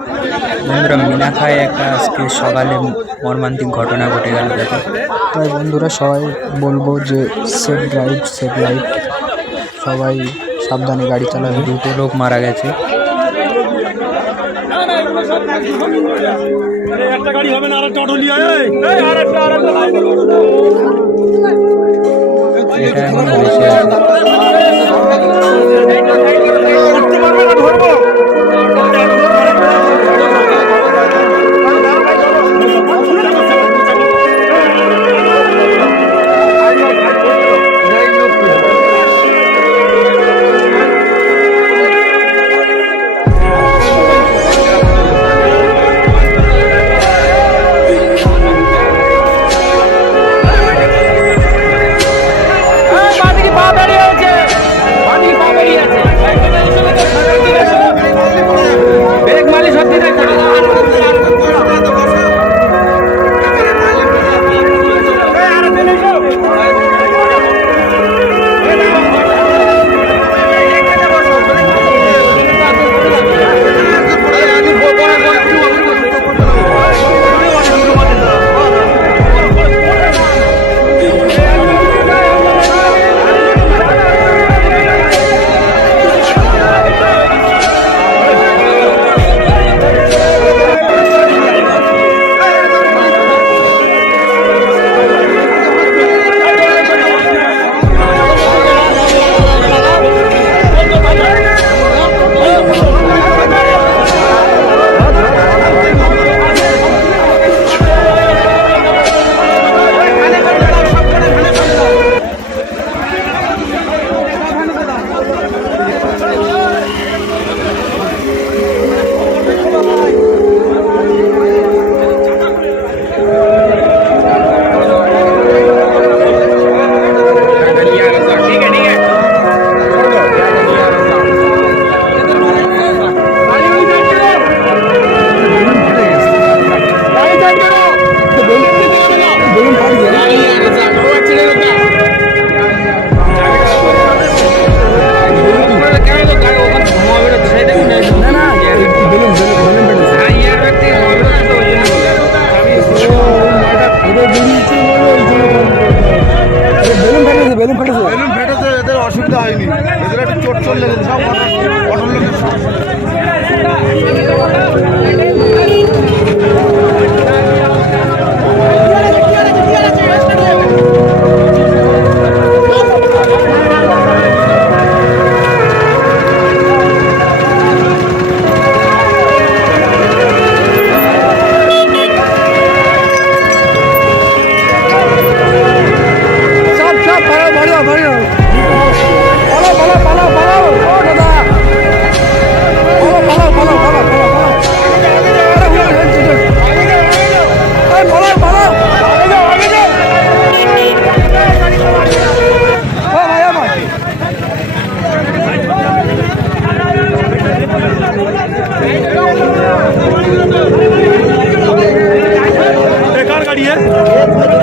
বন্ধুরা মিনাখায় একটা আজকে সকালে মর্মান্তিক ঘটনা ঘটে গেল দেখো। তাই বন্ধুরা সবাই বলবো যে সেফ ড্রাইভ সেফ লাইফ, সবাই সাবধানে গাড়ি চালাবে। দুটো লোক মারা গেছে। একটা গাড়ি হবে না, আর একটা অটো নিয়ে এটা এখন বেশি আছে। বেলুন ফেটেছে, এদের অসুবিধা হয়নি, এদের একটা চোট চলে গেছে সব অটোর লোকের। कार गाड़ी है।